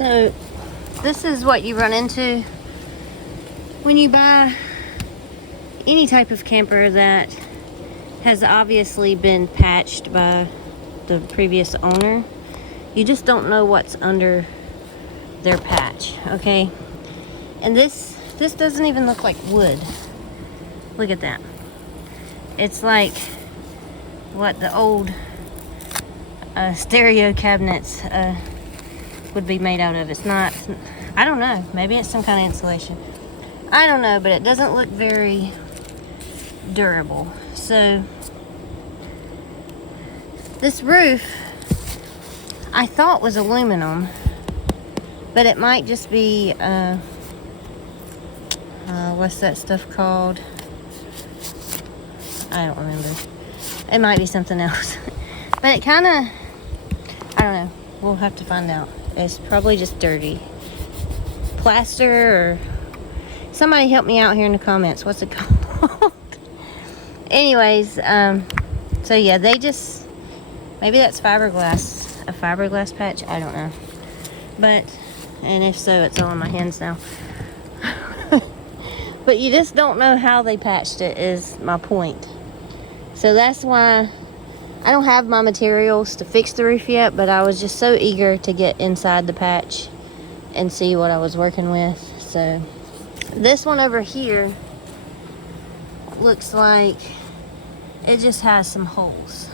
So this is what you run into when you buy any type of camper that has obviously been patched by the previous owner. You just don't know what's under their patch, okay? And this doesn't even look like wood. Look at that. It's like what the old stereo cabinets would be made out of. It's not, I don't know, maybe it's some kind of insulation. I don't know, but it doesn't look very durable. So this roof I thought was aluminum, but it might just be what's that stuff called? I don't remember. It might be something else. But it kind of, I don't know, we'll have to find out. It's probably just dirty plaster, or somebody help me out here in the comments. What's it called? Anyways, so yeah, they just, maybe that's fiberglass, a fiberglass patch, I don't know. But, and if so, it's all in my hands now. But you just don't know how they patched it, is my point. So that's why I don't have my materials to fix the roof yet, but I was just so eager to get inside the patch and see what I was working with. So this one over here looks like it just has some holes,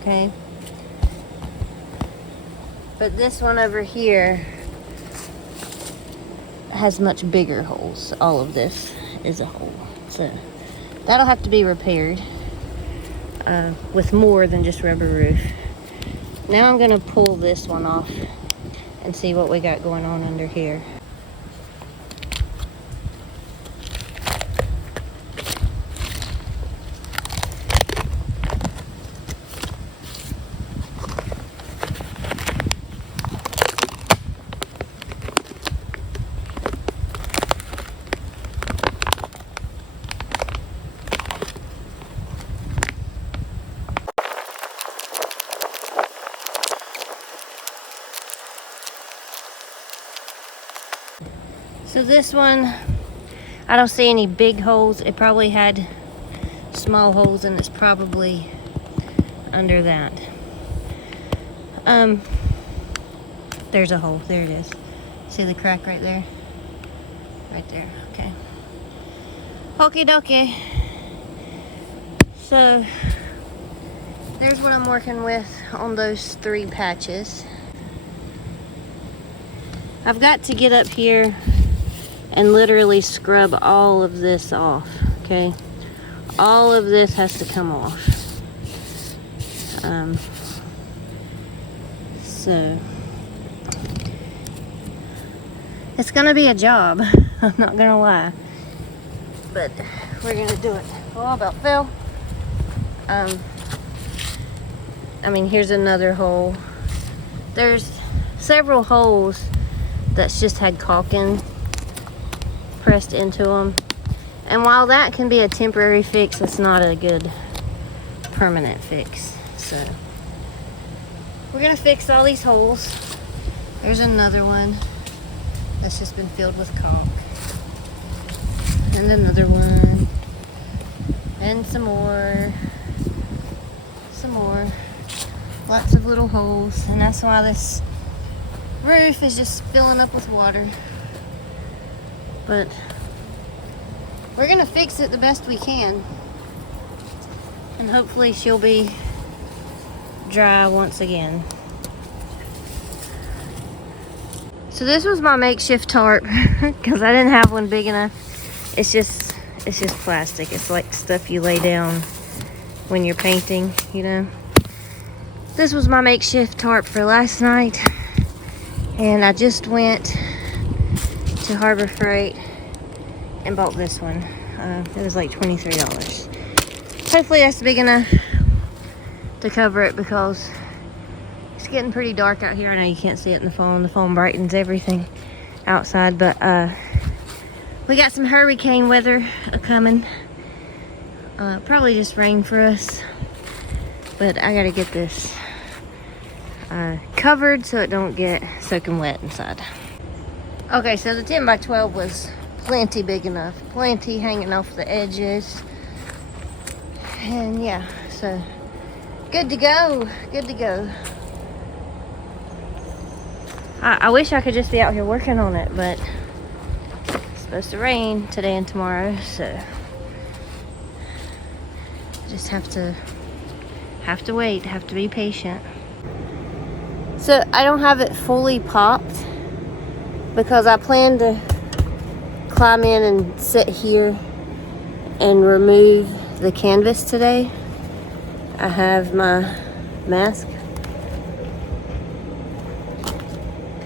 okay? But this one over here has much bigger holes. All of this is a hole. So that'll have to be repaired with more than just rubber roof. Now I'm gonna pull this one off and see what we got going on under here. So this one, I don't see any big holes. It probably had small holes, and it's probably under that. There's a hole. There it is. See the crack right there? Right there. Okay. Okie dokie. So there's what I'm working with on those 3 patches. I've got to get up here and literally scrub all of this off, okay? All of this has to come off. So it's gonna be a job. I'm not gonna lie, but we're gonna do it. Oh, about fell. I mean, here's another hole. There's several holes that's just had caulking pressed into them, and while that can be a temporary fix, it's not a good permanent fix. So we're gonna fix all these holes. There's another one that's just been filled with caulk, and another one, and some more, lots of little holes. And that's why this roof is just filling up with water. But we're gonna fix it the best we can, and hopefully she'll be dry once again. So this was my makeshift tarp because I didn't have one big enough. It's just plastic. It's like stuff you lay down when you're painting, you know. This was my makeshift tarp for last night, and I just went to Harbor Freight and bought this one. It was like $23. Hopefully that's big enough to cover it, because it's getting pretty dark out here. I know you can't see it in the phone. The phone brightens everything outside, but we got some hurricane weather coming. Probably just rain for us, but I gotta get this covered so it don't get soaking wet inside. Okay, so the 10 by 12 was plenty big enough. Plenty hanging off the edges. And yeah, so good to go. Good to go. I wish I could just be out here working on it, but it's supposed to rain today and tomorrow, so I just have to wait, have to be patient. So I don't have it fully popped because I plan to climb in and sit here and remove the canvas today. I have my mask.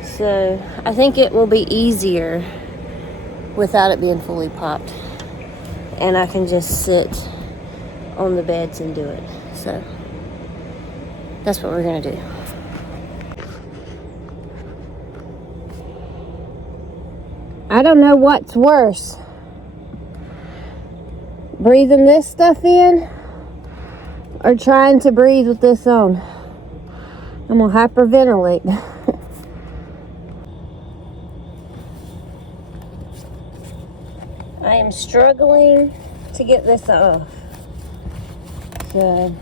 So I think it will be easier without it being fully popped. And I can just sit on the beds and do it. So that's what we're gonna do. I don't know what's worse. Breathing this stuff in or trying to breathe with this on. I'm gonna hyperventilate. I am struggling to get this off. So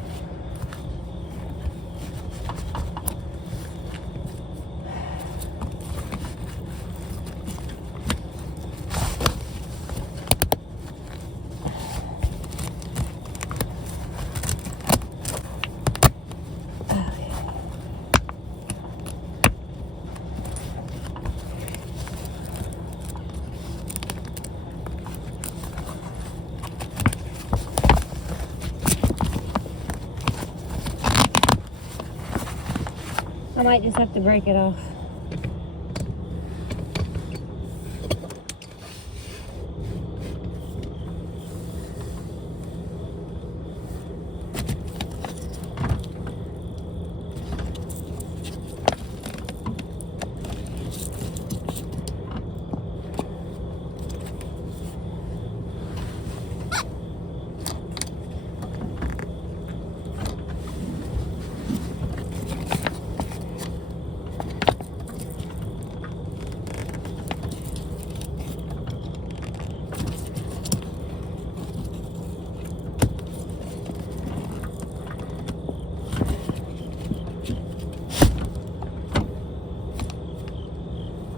I might just have to break it off.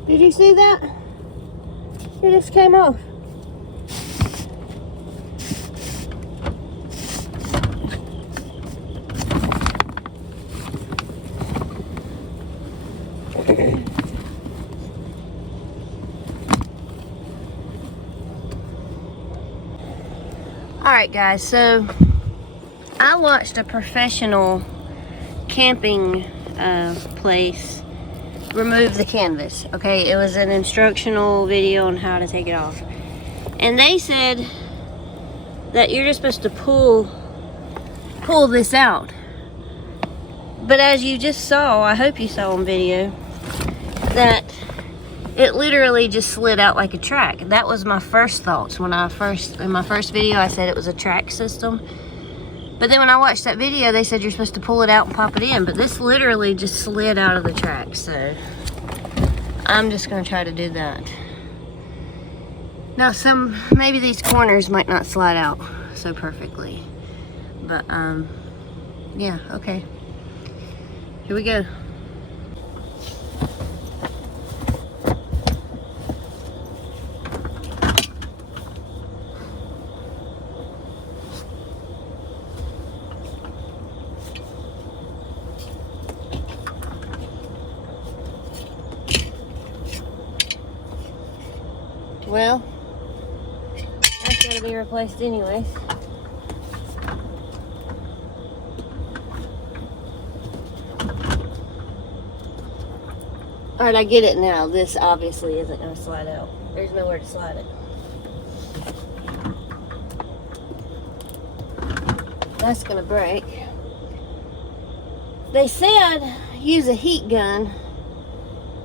Did you see that? It just came off. Alright guys, so I watched a professional camping place remove the canvas. Okay, it was an instructional video on how to take it off. And they said that you're just supposed to pull this out. But as you just saw, I hope you saw on video, that it literally just slid out like a track. That was my first thoughts when in my first video I said it was a track system. But then when I watched that video, they said you're supposed to pull it out and pop it in. But this literally just slid out of the track. So I'm just going to try to do that. Now maybe these corners might not slide out so perfectly. But yeah, okay. Here we go. Well, that's got to be replaced anyways. Alright, I get it now. This obviously isn't going to slide out. There's nowhere to slide it. That's going to break. They said use a heat gun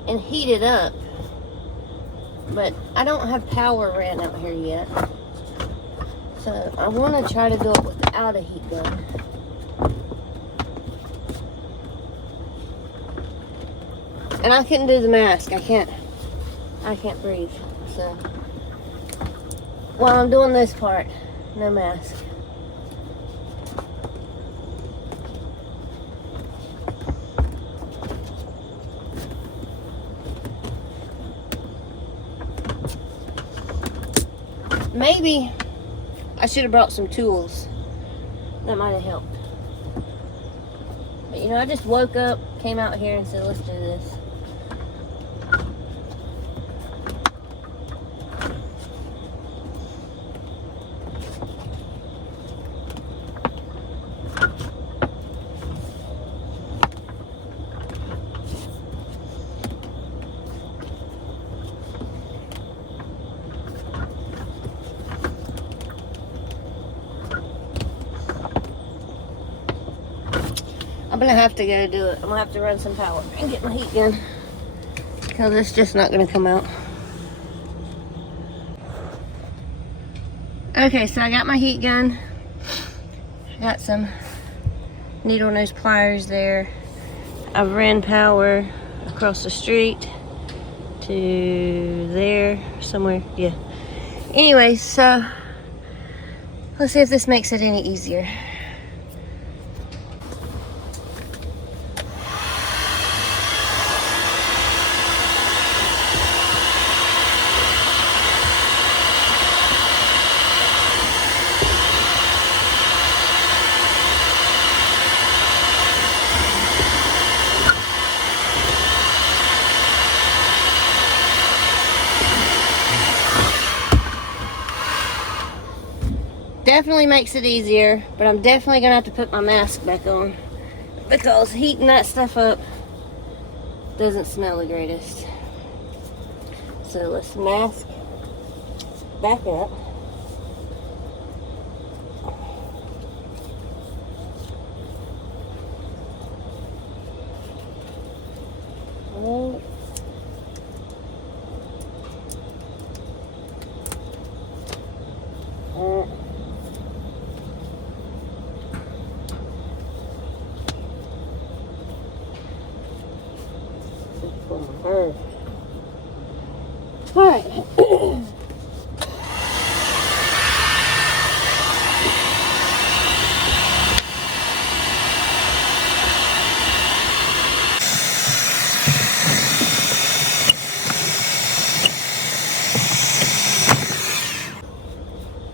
and heat it up. But I don't have power ran out here yet. So I want to try to do it without a heat gun. And I couldn't do the mask. I can't I can't breathe. So while I'm doing this part, no mask. Maybe I should have brought some tools. That might have helped. But you know, I just woke up, came out here and said, let's do this. I'm gonna have to go do it. I'm gonna have to run some power and get my heat gun, because it's just not gonna come out. Okay, so I got my heat gun. Got some needle nose pliers there. I've ran power across the street to there somewhere. Yeah. Anyway, so let's see if this makes it any easier. Definitely makes it easier, but I'm definitely gonna have to put my mask back on, because heating that stuff up doesn't smell the greatest. So let's mask back up. Alright.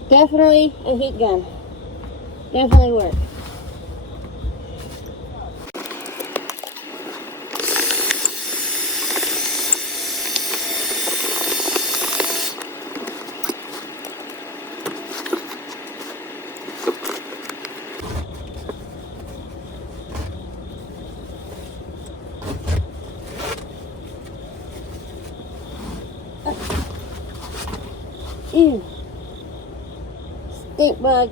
Definitely a heat gun. Definitely works. Ew. Stink bug.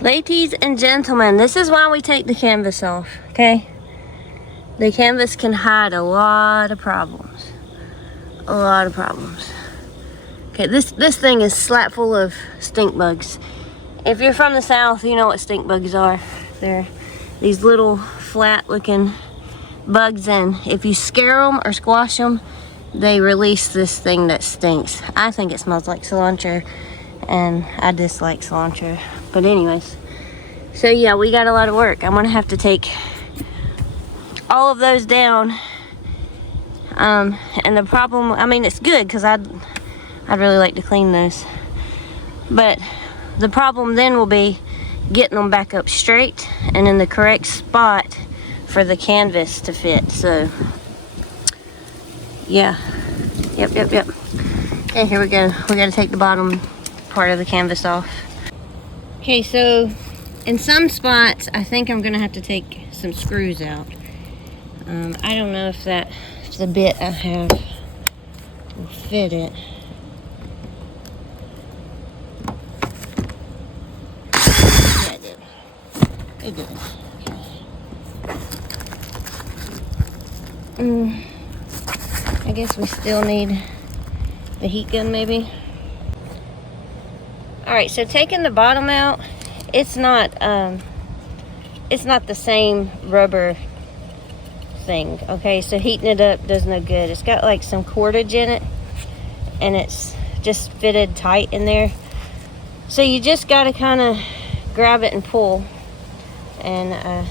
Ladies and gentlemen, this is why we take the canvas off, okay? The canvas can hide a lot of problems. A lot of problems. Okay, this thing is slap full of stink bugs. If you're from the South, you know what stink bugs are. They're these little flat looking bugs, and if you scare them or squash them, they release this thing that stinks. I think it smells like cilantro, and I dislike cilantro. But anyways, so yeah, we got a lot of work. I'm gonna have to take all of those down. And the problem, I mean, it's good because I'd really like to clean those. But the problem then will be getting them back up straight and in the correct spot for the canvas to fit. So yeah, yep. Okay, here we go. We gotta take the bottom part of the canvas off. Okay, so in some spots I think I'm gonna have to take some screws out. I don't know if the bit I have will fit it. Yeah, it did. It did. Okay. I guess we still need the heat gun, maybe. All right, so taking the bottom out, it's not the same rubber thing. Okay, so heating it up does no good. It's got like some cordage in it, and it's just fitted tight in there. So you just got to kind of grab it and pull, and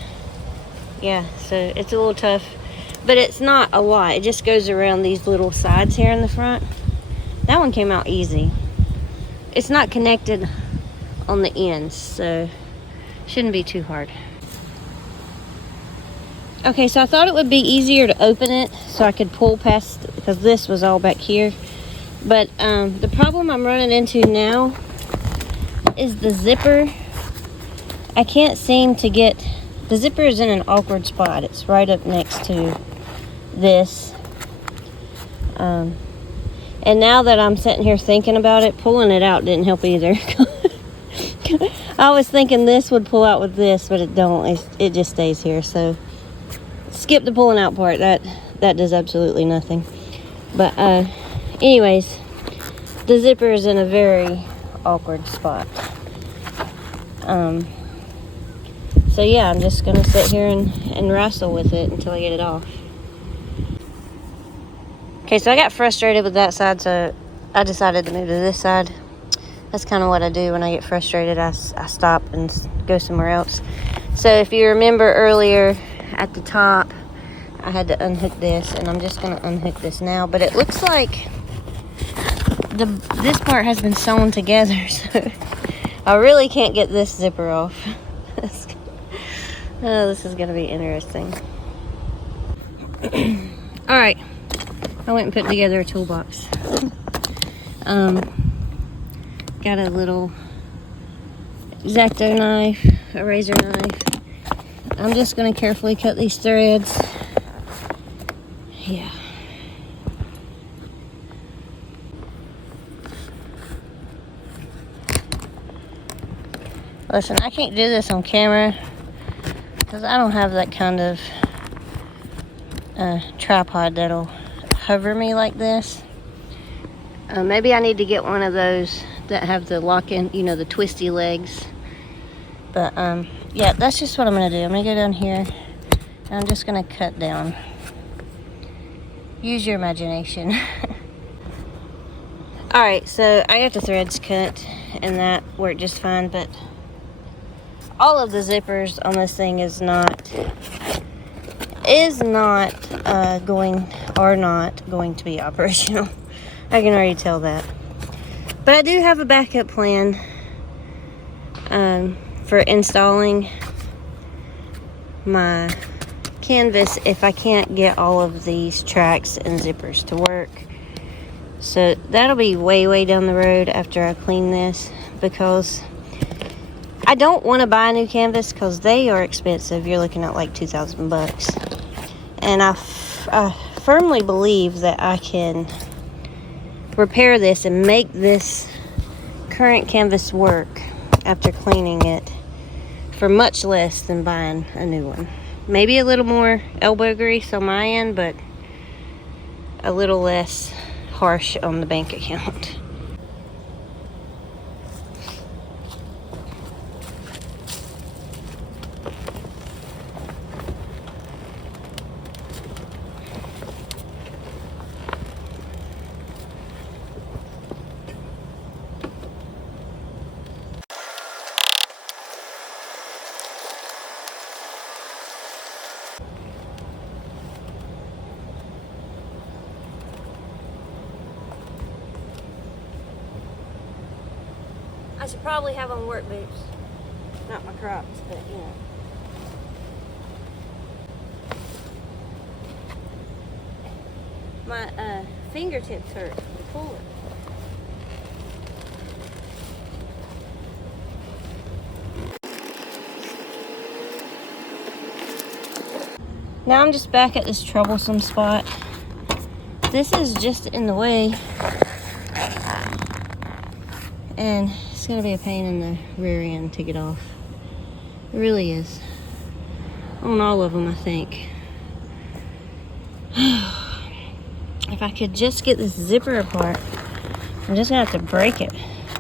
yeah, so it's a little tough, but it's not a lot. It just goes around these little sides here in the front. That one came out easy. It's not connected on the ends, so shouldn't be too hard. Okay, so I thought it would be easier to open it so I could pull past, because this was all back here. But the problem I'm running into now is the zipper. I can't seem to get, the zipper is in an awkward spot. It's right up next to this. And now that I'm sitting here thinking about it, pulling it out didn't help either. I was thinking this would pull out with this, but it don't. It just stays here, so skip the pulling out part. That does absolutely nothing. But anyways, the zipper is in a very awkward spot. So yeah, I'm just gonna sit here and wrestle with it until I get it off. Okay, so I got frustrated with that side, so I decided to move to this side. That's kind of what I do when I get frustrated. I stop and go somewhere else. So if you remember earlier at the top, I had to unhook this, and I'm just going to unhook this now. But it looks like this part has been sewn together, so I really can't get this zipper off. Oh, this is going to be interesting. All right, I went and put together a toolbox. Got a little X-Acto knife, a razor knife. I'm just going to carefully cut these threads. Yeah. Listen, I can't do this on camera because I don't have that kind of tripod that'll hover me like this. Maybe I need to get one of those that have the lock-in, you know, the twisty legs. But yeah, that's just what I'm gonna do. I'm gonna go down here and I'm just gonna cut down. Use your imagination. All right, so I got the threads cut and that worked just fine, but all of the zippers on this thing are not going to be operational. I can already tell that. But I do have a backup plan for installing my canvas if I can't get all of these tracks and zippers to work. So that'll be way down the road after I clean this, because I don't want to buy a new canvas because they are expensive. You're looking at like $2,000. And I firmly believe that I can repair this and make this current canvas work after cleaning it for much less than buying a new one. Maybe a little more elbow grease on my end, but a little less harsh on the bank account. I should probably have on work boots. Not my Crocs, but you know. My fingertips hurt to pull it. Now I'm just back at this troublesome spot. This is just in the way. And it's gonna be a pain in the rear end to get off. It really is. On all of them, I think. If I could just get this zipper apart, I'm just gonna have to break it,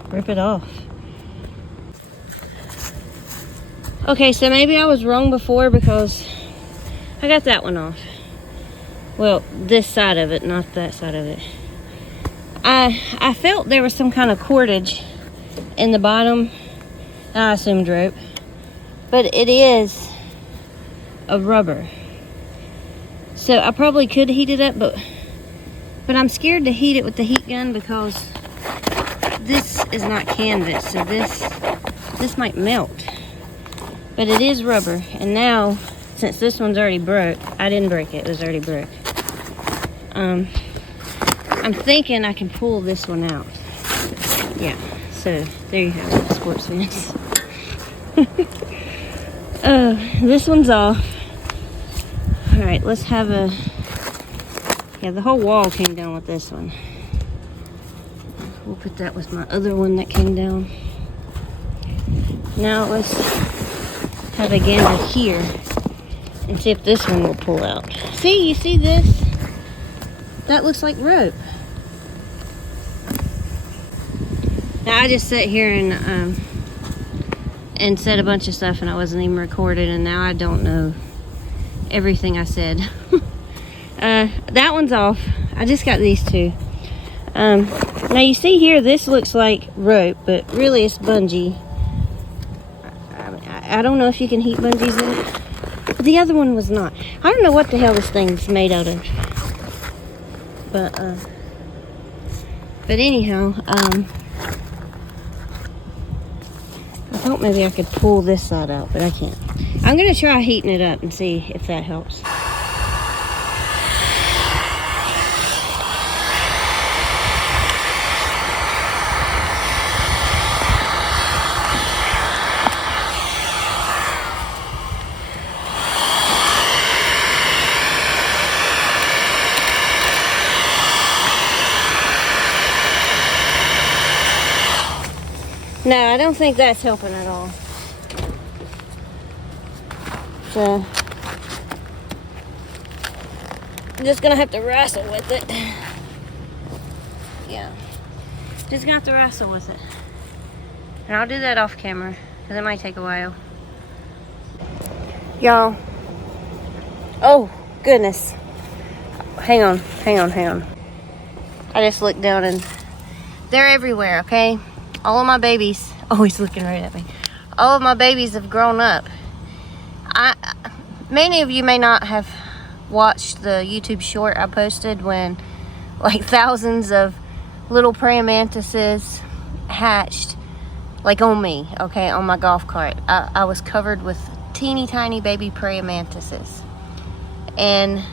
rip it off. Okay, so maybe I was wrong before because I got that one off. Well, this side of it, not that side of it. I felt there was some kind of cordage in the bottom. I assumed rope, but it is a rubber. So I probably could heat it up, but I'm scared to heat it with the heat gun because this is not canvas, so this might melt. But it is rubber, and now since this one's already broke, I didn't break it, it was already broke. I'm thinking I can pull this one out. Yeah, so there you have it, sports fans. This one's off. All right, let's have a, yeah, the whole wall came down with this one. We'll put that with my other one that came down. Now let's have a gander here and see if this one will pull out. See, you see this? That looks like rope. Now I just sat here and said a bunch of stuff and I wasn't even recorded, and now I don't know everything I said. That one's off. I just got these two. Now you see here, this looks like rope, but really it's bungee. I don't know if you can heat bungees in it, but the other one was not. I don't know what the hell this thing's made out of. But anyhow, I thought maybe I could pull this side out, but I can't. I'm gonna try heating it up and see if that helps. No, I don't think that's helping at all. So, I'm just gonna have to wrestle with it. Yeah, just gonna have to wrestle with it. And I'll do that off camera, because it might take a while. Y'all. Oh, goodness. Hang on. I just looked down and they're everywhere, okay? All of my babies, oh, he's looking right at me. All of my babies have grown up. Many of you may not have watched the YouTube short I posted when like thousands of little praying mantises hatched, like on me, okay, on my golf cart. I was covered with teeny tiny baby praying mantises. And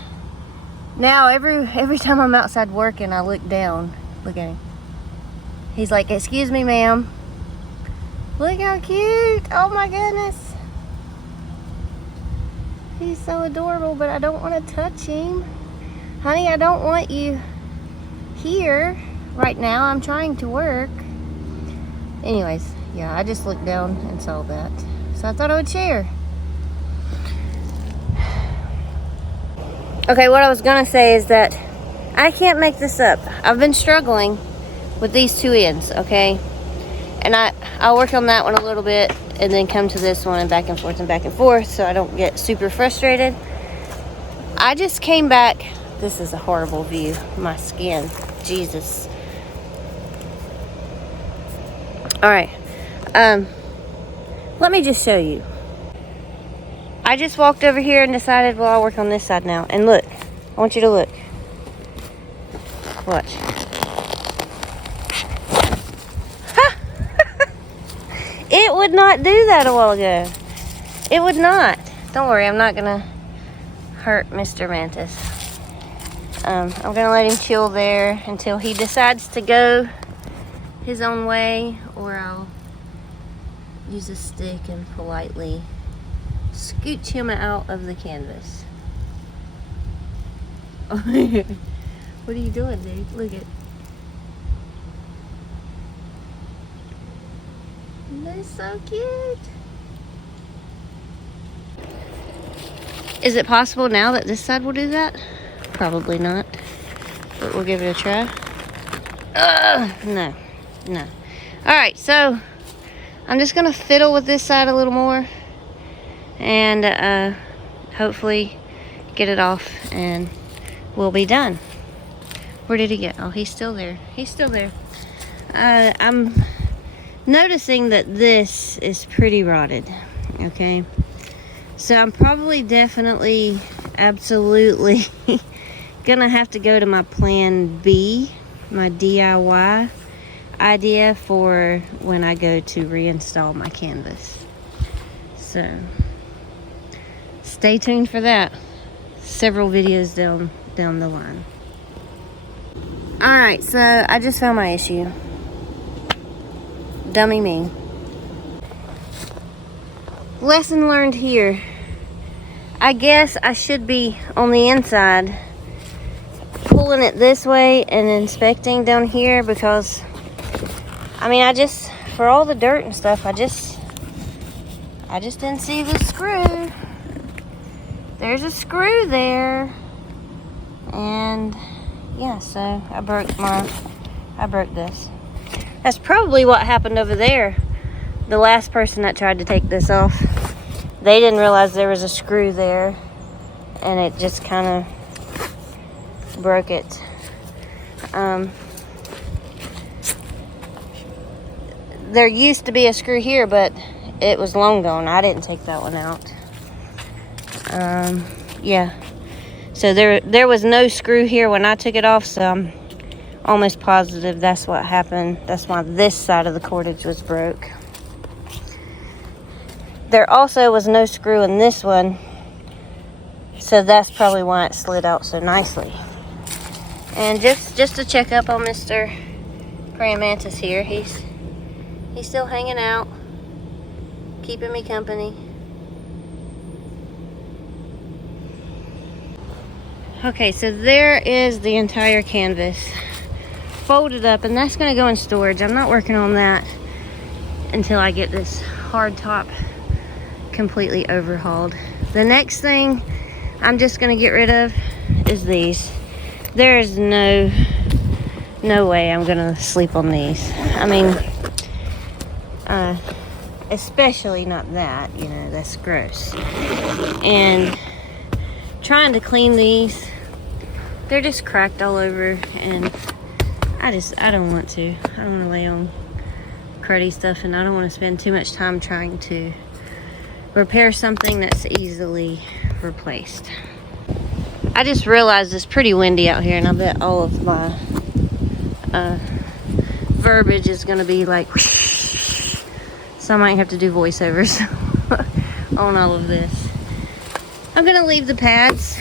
now every time I'm outside working, I look down. Look at him. He's like, "Excuse me, ma'am." Look how cute. Oh my goodness. He's so adorable, but I don't want to touch him. Honey, I don't want you here right now. I'm trying to work. Anyways, yeah, I just looked down and saw that. So I thought I would share. Okay, what I was gonna say is that I can't make this up. I've been struggling with these two ends, okay? And I'll work on that one a little bit and then come to this one and back and forth so I don't get super frustrated. I just came back. This is a horrible view. My skin, Jesus. All right, let me just show you. I just walked over here and decided, well, I'll work on this side now. And look, I want you to look. Watch. It would not do that a while ago. It would not. Don't worry, I'm not gonna hurt Mr. Mantis. I'm gonna let him chill there until he decides to go his own way, or I'll use a stick and politely scooch him out of the canvas. What are you doing, dude? Look at. That's so cute. Is it possible now that this side will do that? Probably not, but we'll give it a try. No. All right, so I'm just gonna fiddle with this side a little more and hopefully get it off and we'll be done. Where did he get? Oh, he's still there. I'm noticing that this is pretty rotted. Okay, so I'm probably definitely absolutely gonna have to go to my plan B, my DIY idea for when I go to reinstall my canvas. So stay tuned for that. Several videos down the line. Alright, so I just found my issue. Dummy me. Lesson learned here. I guess I should be on the inside pulling it this way and inspecting down here, because I mean, for all the dirt and stuff, I just didn't see the screw. There's a screw there. And yeah, so I broke this. That's probably what happened over there. The last person that tried to take this off, they didn't realize there was a screw there, and it just kind of broke it. There used to be a screw here, but it was long gone. I didn't take that one out. Yeah. So there was no screw here when I took it off, so I'm almost positive that's what happened. That's why this side of the cordage was broke. There also was no screw in this one, so that's probably why it slid out so nicely. And just to check up on Mr. Praying Mantis here, he's still hanging out, keeping me company. Okay, so there is the entire canvas folded up, and that's gonna go in storage. I'm not working on that until I get this hard top completely overhauled. The next thing I'm just gonna get rid of is these. There is no way I'm gonna sleep on these. I mean, especially not that, you know, that's gross. And trying to clean these, they're just cracked all over, and I don't want to. I don't want to lay on cruddy stuff, and I don't want to spend too much time trying to repair something that's easily replaced. I just realized it's pretty windy out here, and I bet all of my verbiage is going to be like whoosh, so I might have to do voiceovers on all of this. I'm going to leave the pads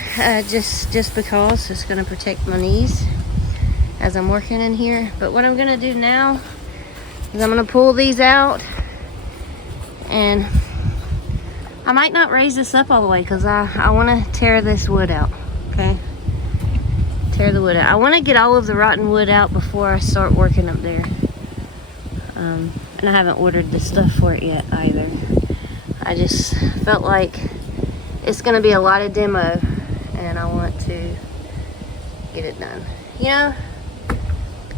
just because it's going to protect my knees as I'm working in here. But what I'm going to do now is I'm going to pull these out, and I might not raise this up all the way because I want to tear this wood out. Okay, tear the wood out. I want to get all of the rotten wood out before I start working up there. And I haven't ordered the stuff for it yet either. I just felt like it's going to be a lot of demo, and I want to get it done. You know,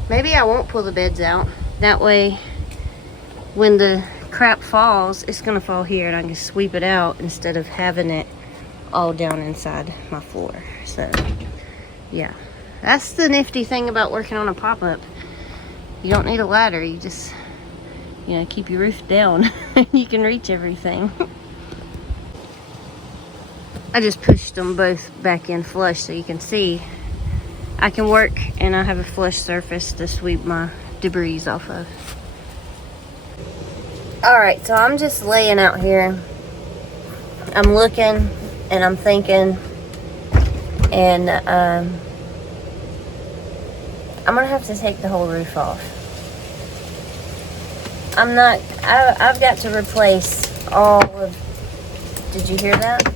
maybe I won't pull the beds out. That way, when the crap falls, it's going to fall here, and I can sweep it out instead of having it all down inside my floor. So, yeah. That's the nifty thing about working on a pop-up. You don't need a ladder. You just, you know, keep your roof down. You can reach everything. I just pushed them both back in flush so you can see I can work, and I have a flush surface to sweep my debris off of. Alright, so I'm just laying out here. I'm looking and I'm thinking, and I'm gonna have to take the whole roof off. I've got to replace all of, did you hear that?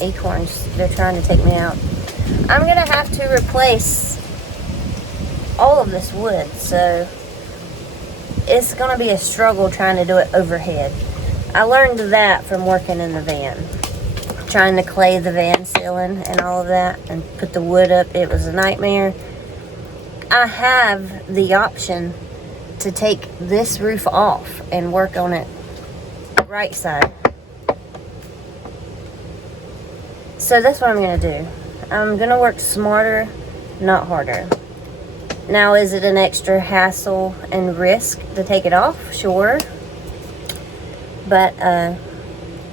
Acorns, they're trying to take me out. I'm gonna have to replace all of this wood, so it's gonna be a struggle trying to do it overhead. I learned that from working in the van, trying to clay the van ceiling and all of that and put the wood up. It was a nightmare. I have the option to take this roof off and work on it right side. So that's what I'm gonna do. I'm gonna work smarter, not harder. Now, is it an extra hassle and risk to take it off? Sure. But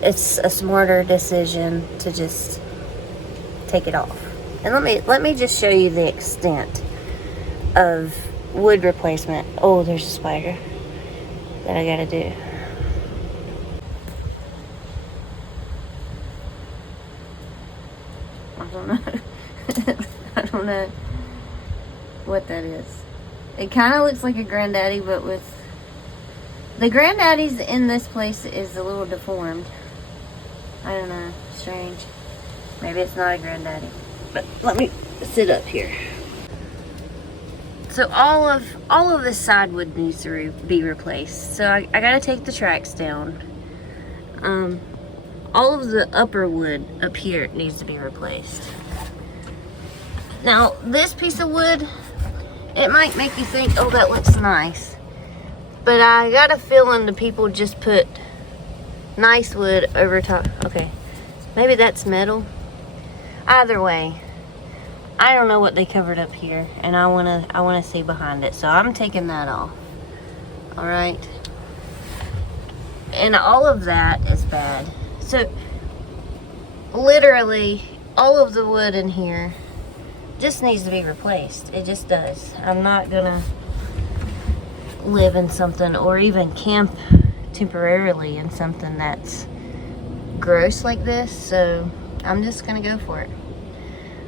it's a smarter decision to just take it off. And let me just show you the extent of wood replacement. Oh, there's a spider that I gotta do. I don't know. I don't know what that is. It kind of looks like a granddaddy, but with the granddaddies in this place is a little deformed. I don't know, strange. Maybe it's not a granddaddy, but let me sit up here. So all of this side wood needs to be replaced. So I gotta take the tracks down. All of the upper wood up here needs to be replaced. Now this piece of wood, it might make you think, oh, that looks nice. But I got a feeling the people just put nice wood over top. Okay, maybe that's metal. Either way, I don't know what they covered up here, and I wanna see behind it. So I'm taking that off. All right. And all of that is bad. So literally all of the wood in here just needs to be replaced. It just does. I'm not gonna live in something or even camp temporarily in something that's gross like this, so I'm just gonna go for it.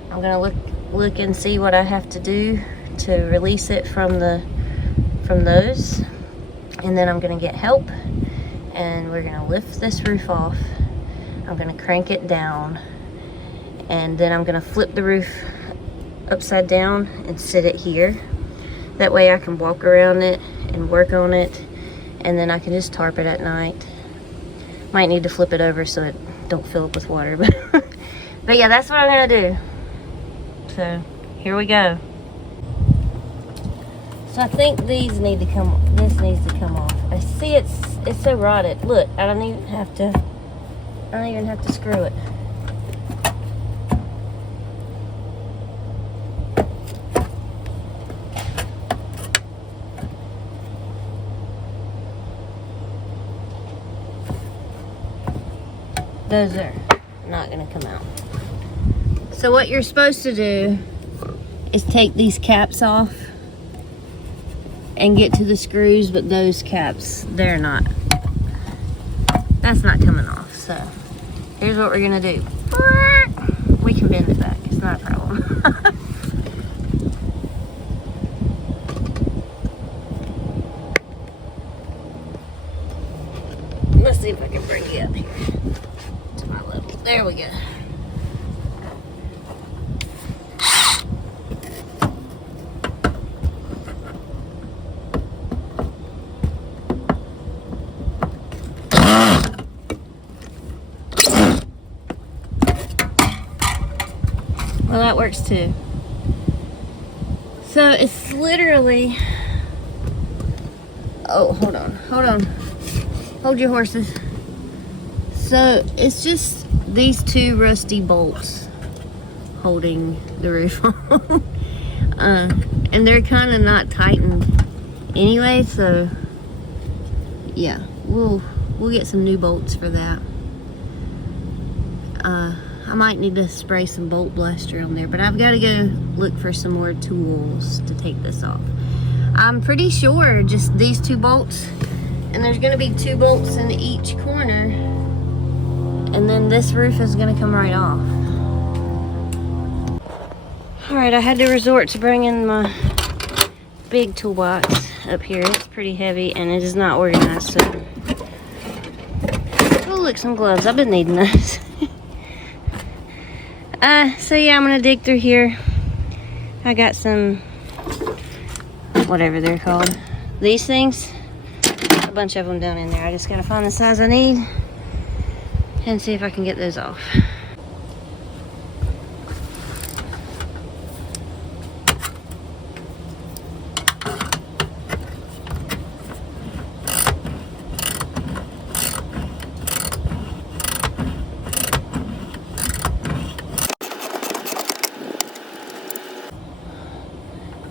I'm gonna look and see what I have to do to release it from those, and then I'm gonna get help and we're gonna lift this roof off. I'm gonna crank it down, and then I'm gonna flip the roof upside down and sit it here. That way I can walk around it and work on it, and then I can just tarp it at night. Might need to flip it over so it don't fill up with water, but yeah, that's what I'm gonna do. So here we go. So I think these need to come. This needs to come off. I see it's so rotted. Look, I don't even have to screw it. Those are not gonna come out. So what you're supposed to do is take these caps off and get to the screws, but those caps, that's not coming off. So here's what we're gonna do. We can bend it back, it's not a problem. Let's see if I can bring you up here to my level. There we go. Well, that works too. So it's literally, oh, hold on. Hold your horses. So it's just these two rusty bolts holding the roof on. And they're kind of not tightened anyway, so yeah, we'll get some new bolts for that. I might need to spray some bolt blaster on there, but I've got to go look for some more tools to take this off. I'm pretty sure just these two bolts And there's gonna be 2 bolts in each corner. And then this roof is gonna come right off. Alright, I had to resort to bringing my big toolbox up here. It's pretty heavy and it is not organized, so. Oh, look, some gloves. I've been needing those. So yeah, I'm gonna dig through here. I got some, whatever they're called. These things, a bunch of them down in there. I just gotta find the size I need and see if I can get those off.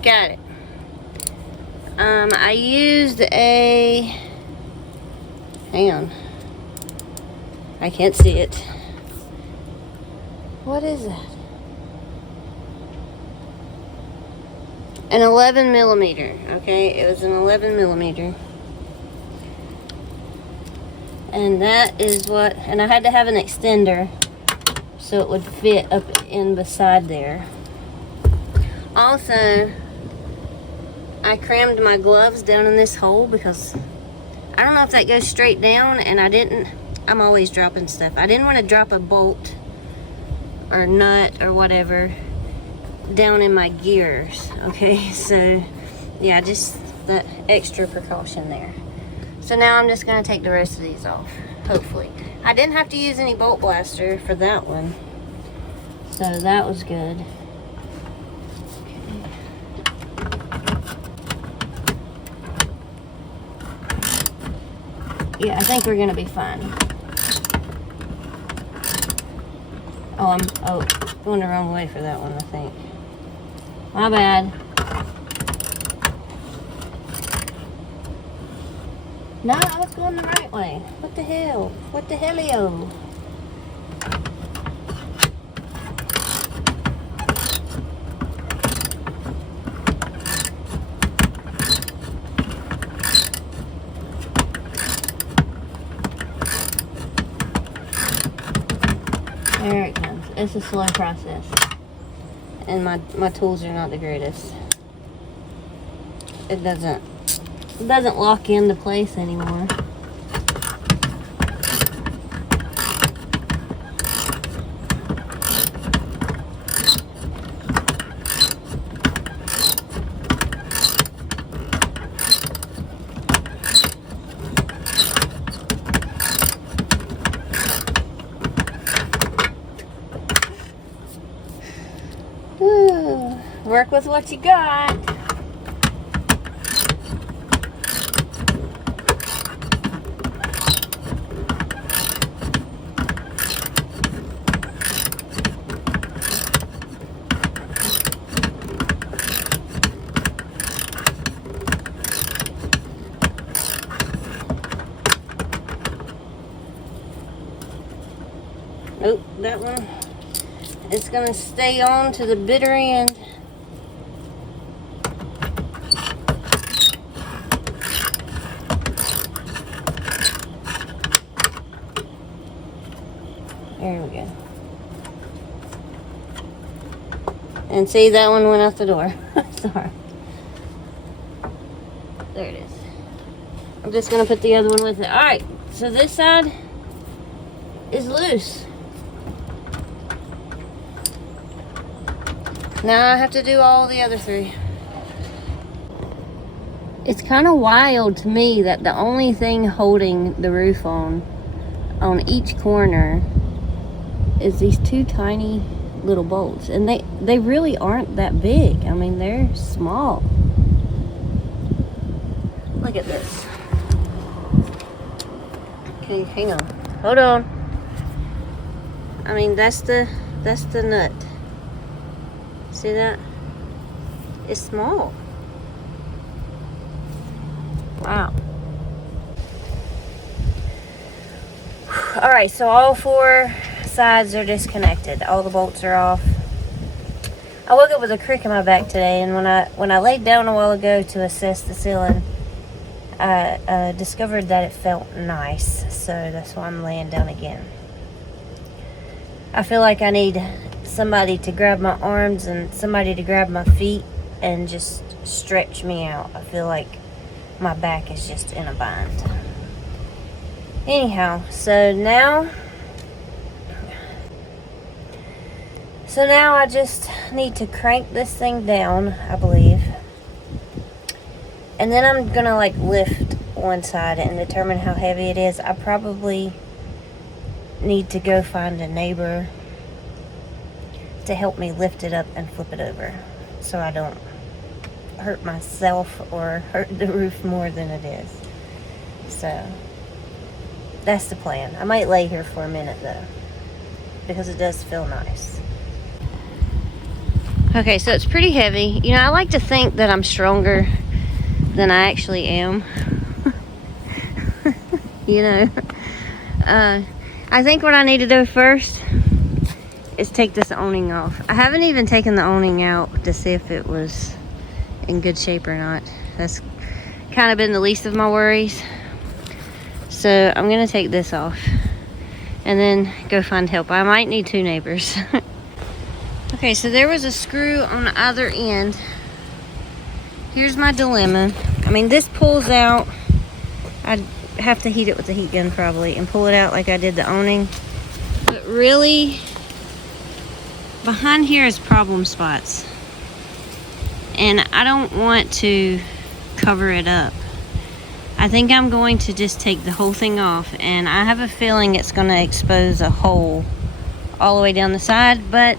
Got it. I used a, hang on, I can't see it. What is that? An 11 millimeter, okay? It was an 11 millimeter. And that is what, and I had to have an extender so it would fit up in beside there. Also, I crammed my gloves down in this hole because I don't know if that goes straight down, and I'm always dropping stuff. I didn't want to drop a bolt or nut or whatever down in my gears, okay? So, yeah, just the extra precaution there. So now I'm just going to take the rest of these off, hopefully. I didn't have to use any bolt blaster for that one, so that was good. Yeah, I think we're gonna be fine. Oh, I'm going the wrong way for that one, I think. My bad. No, I was going the right way. What the hell? What the hellio? There it comes. It's a slow process. And my tools are not the greatest. It doesn't lock into place anymore. Work with what you got. Nope, that one is gonna stay on to the bitter end. There we go. And see, that one went out the door. Sorry. There it is. I'm just going to put the other one with it. Alright, so this side is loose. Now I have to do all the other 3. It's kind of wild to me that the only thing holding the roof on each corner is these 2 tiny little bolts, and they really aren't that big. I mean, they're small. Look at this. Okay, hang on, hold on. I mean, that's the nut. See that? It's small. Wow. All right, so all 4 sides are disconnected. All the bolts are off. I woke up with a crick in my back today, and when I laid down a while ago to assess the ceiling, I discovered that it felt nice, so that's why I'm laying down again. I feel like I need somebody to grab my arms and somebody to grab my feet and just stretch me out. I feel like my back is just in a bind. Anyhow, so now I just need to crank this thing down, I believe. And then I'm gonna like lift one side and determine how heavy it is. I probably need to go find a neighbor to help me lift it up and flip it over so I don't hurt myself or hurt the roof more than it is. So that's the plan. I might lay here for a minute though, because it does feel nice. Okay, so it's pretty heavy. You know, I like to think that I'm stronger than I actually am. You know, I think what I need to do first is take this awning off. I haven't even taken the awning out to see if it was in good shape or not. That's kind of been the least of my worries. So I'm gonna take this off and then go find help. I might need 2 neighbors. Okay, so there was a screw on either end. Here's my dilemma. I mean, this pulls out. I'd have to heat it with a heat gun probably and pull it out like I did the awning. But really, behind here is problem spots. And I don't want to cover it up. I think I'm going to just take the whole thing off, and I have a feeling it's going to expose a hole all the way down the side, but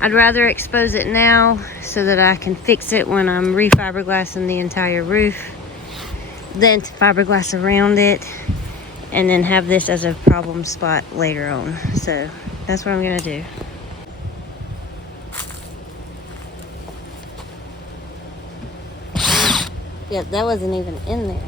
I'd rather expose it now so that I can fix it when I'm refiberglassing the entire roof than to fiberglass around it and then have this as a problem spot later on. So that's what I'm going to do. Yeah, that wasn't even in there.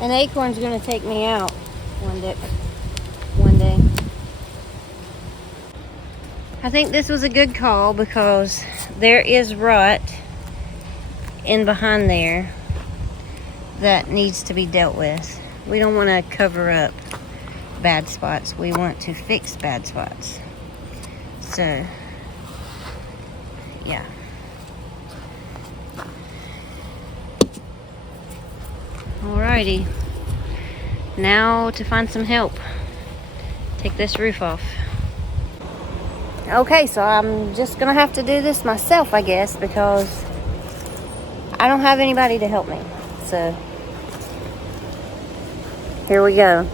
An acorn's gonna take me out one day. I think this was a good call because there is rot in behind there that needs to be dealt with. We don't want to cover up bad spots. We want to fix bad spots. So, yeah. Alrighty, now to find some help. Take this roof off. Okay, so I'm just gonna have to do this myself, I guess, because I don't have anybody to help me. So Here we go.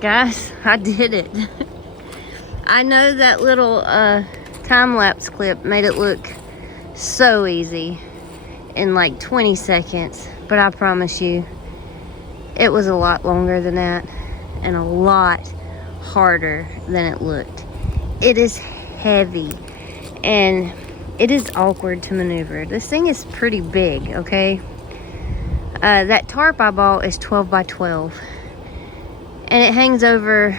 Guys, I did it. I know that little time-lapse clip made it look so easy in like 20 seconds, but I promise you it was a lot longer than that and a lot harder than it looked. It is heavy and it is awkward to maneuver. This thing is pretty big, okay? That tarp I bought is 12 by 12 and it hangs over,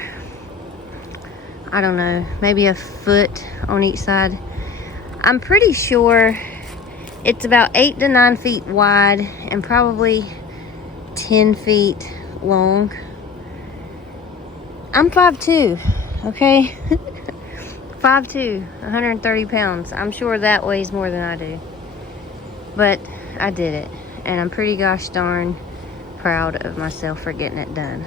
I don't know, maybe a foot on each side. I'm pretty sure it's about 8 to 9 feet wide and probably 10 feet long. I'm 5'2", okay? 5'2", 130 pounds. I'm sure that weighs more than I do. But I did it. And I'm pretty gosh darn proud of myself for getting it done.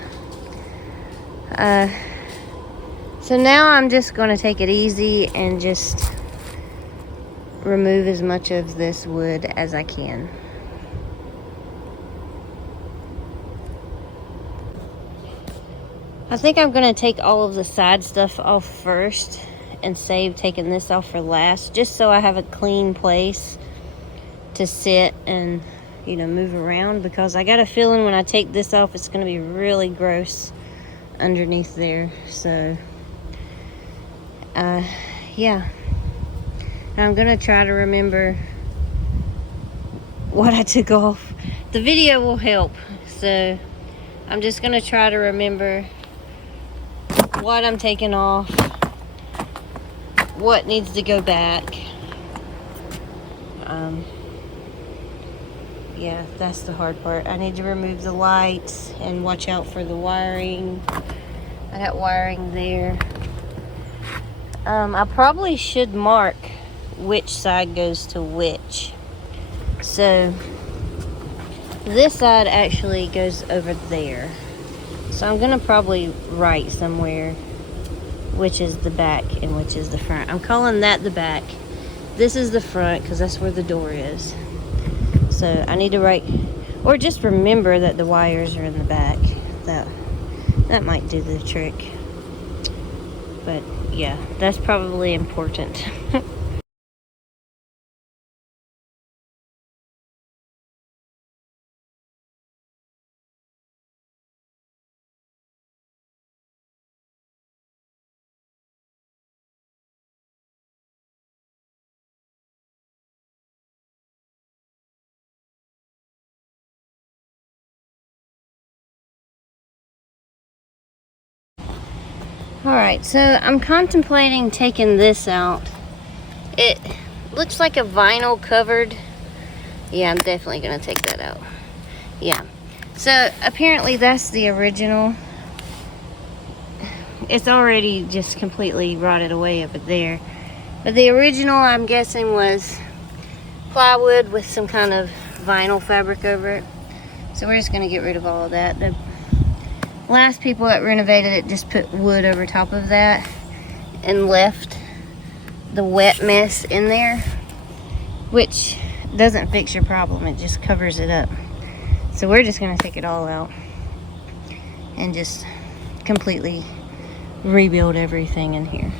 So now I'm just going to take it easy and just remove as much of this wood as I can. I think I'm going to take all of the side stuff off first and save taking this off for last, just so I have a clean place to sit and, you know, move around, because I got a feeling when I take this off it's going to be really gross underneath there. So yeah, and I'm gonna try to remember what I took off. The video will help, so I'm just gonna try to remember what I'm taking off, what needs to go back. Yeah, that's the hard part. I need to remove the lights and watch out for the wiring. I got wiring there. I probably should mark which side goes to which. So this side actually goes over there. So I'm gonna probably write somewhere which is the back and which is the front. I'm calling that the back. This is the front because that's where the door is. So I need to write, or just remember that the wires are in the back. That might do the trick. But yeah, that's probably important. Alright, so I'm contemplating taking this out. It looks like a vinyl covered. Yeah, I'm definitely gonna take that out. Yeah, so apparently that's the original. It's already just completely rotted away over there. But the original, I'm guessing, was plywood with some kind of vinyl fabric over it. So we're just gonna get rid of all of that. The last people that renovated it just put wood over top of that and left the wet mess in there, which doesn't fix your problem, it just covers it up. So we're just gonna take it all out and just completely rebuild everything in here.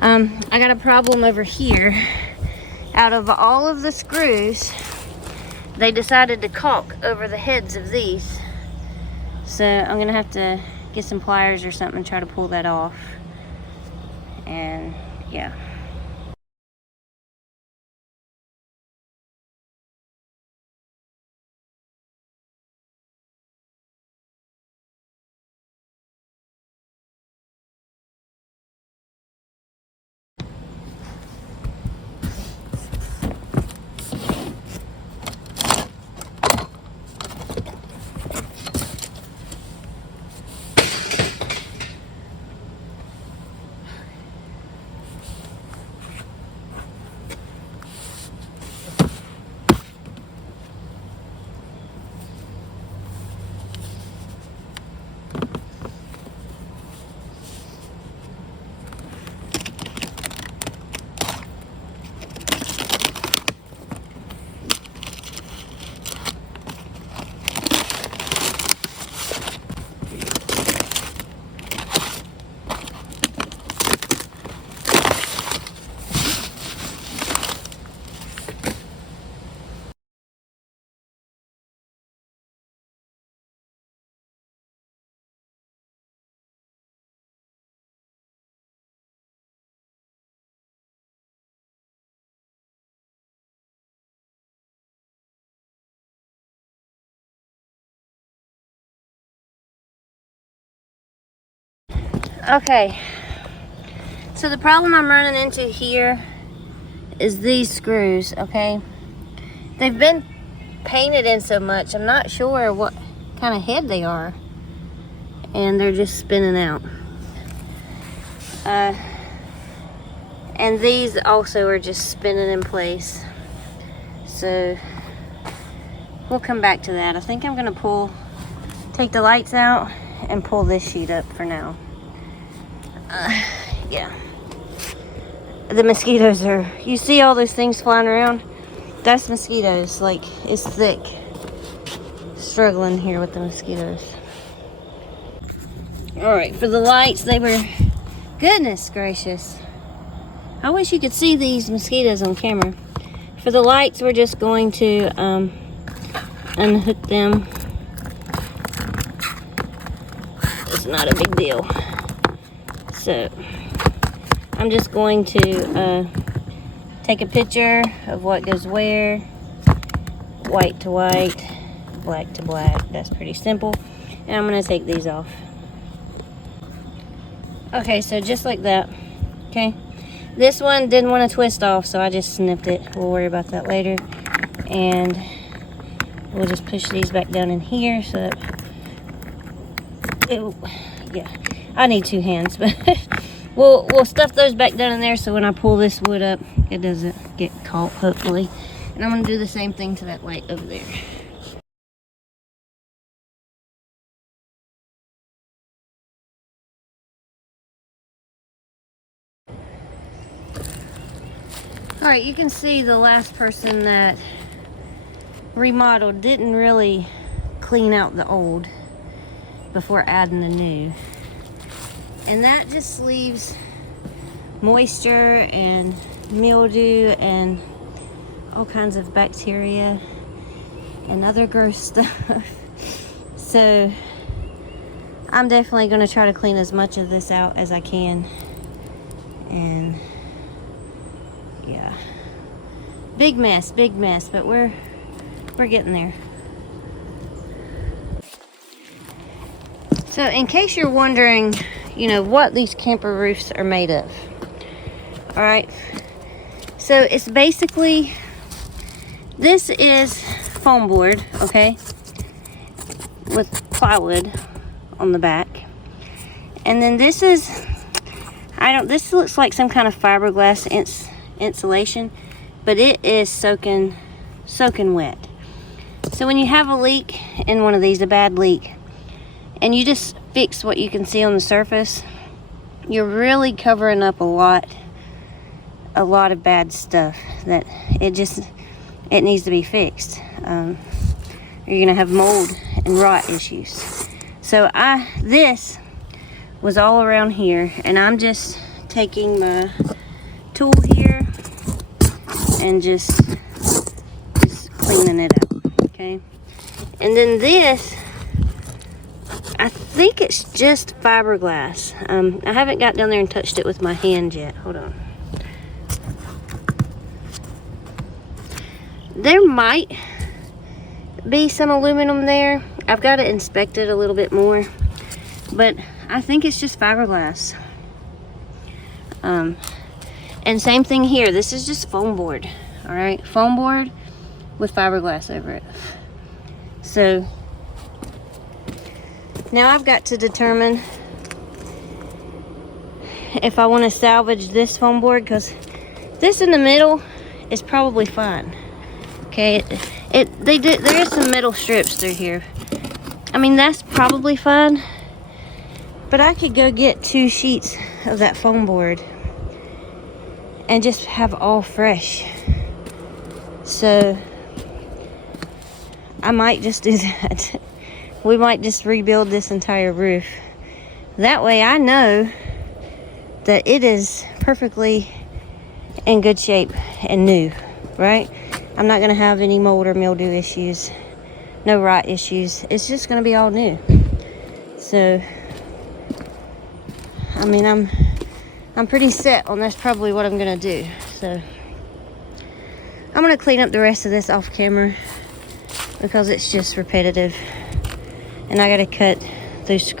I got a problem over here. Out of all of the screws, they decided to caulk over the heads of these. So I'm gonna have to get some pliers or something and try to pull that off. And yeah. Okay, so the problem I'm running into here is these screws, okay? They've been painted in so much, I'm not sure what kind of head they are. And they're just spinning out. And these also are just spinning in place. So we'll come back to that. I think I'm gonna take the lights out and pull this sheet up for now. Yeah. The mosquitoes you see all those things flying around? That's mosquitoes, like it's thick. Struggling here with the mosquitoes. All right, for the lights, goodness gracious. I wish you could see these mosquitoes on camera. For the lights, we're just going to unhook them. It's not a big deal. So, I'm just going to take a picture of what goes where. White to white, black to black. That's pretty simple. And I'm going to take these off. Okay, so just like that. Okay. This one didn't want to twist off, so I just snipped it. We'll worry about that later. And we'll just push these back down in here so that yeah, I need 2 hands, but we'll stuff those back down in there so when I pull this wood up, it doesn't get caught, hopefully. And I'm going to do the same thing to that light over there. Alright, you can see the last person that remodeled didn't really clean out the old before adding the new. And that just leaves moisture and mildew and all kinds of bacteria and other gross stuff. So I'm definitely going to try to clean as much of this out as I can. And yeah, big mess, but we're getting there. So in case you're wondering, you know, what these camper roofs are made of. All right, so it's basically, this is foam board, okay, with plywood on the back. And then this is, this looks like some kind of fiberglass insulation, but it is soaking wet. So when you have a leak in one of these, a bad leak, and you just fix what you can see on the surface, you're really covering up a lot of bad stuff that it needs to be fixed. You're gonna have mold and rot issues. So this was all around here, and I'm just taking my tool here and just cleaning it out, okay? And then this, I think it's just fiberglass. I haven't got down there and touched it with my hand yet. Hold on. There might be some aluminum there. I've got to inspect it a little bit more, but I think it's just fiberglass. And same thing here. This is just foam board. All right, foam board with fiberglass over it. So now I've got to determine if I want to salvage this foam board, because this in the middle is probably fine. Okay, there is some metal strips through here. I mean, that's probably fine, but I could go get 2 sheets of that foam board and just have all fresh. So I might just do that. We might just rebuild this entire roof. That way I know that it is perfectly in good shape and new, right? I'm not gonna have any mold or mildew issues, no rot issues. It's just gonna be all new. So, I mean, I'm pretty set on that's probably what I'm gonna do. So, I'm gonna clean up the rest of this off camera because it's just repetitive. And I gotta cut those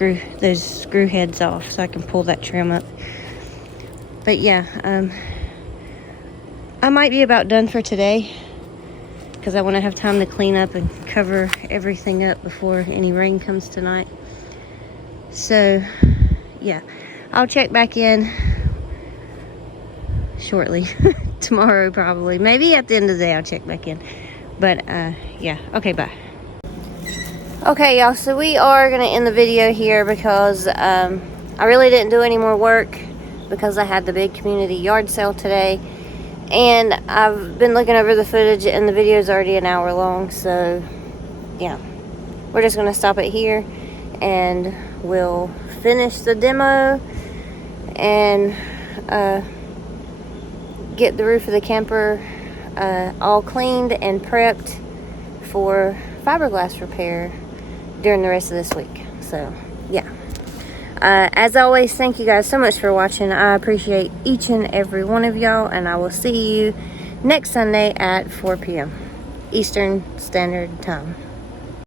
screw heads off so I can pull that trim up. But yeah, I might be about done for today because I want to have time to clean up and cover everything up before any rain comes tonight. So yeah, I'll check back in shortly. Tomorrow probably, maybe at the end of the day I'll check back in. But yeah, okay, bye. Okay, y'all, so we are gonna end the video here because I really didn't do any more work because I had the big community yard sale today, and I've been looking over the footage and the video is already an hour long. So yeah, we're just gonna stop it here and we'll finish the demo and get the roof of the camper all cleaned and prepped for fiberglass repair during the rest of this week. So yeah, as always, thank you guys so much for watching. I appreciate each and every one of y'all, and I will see you next Sunday at 4 p.m. Eastern Standard Time.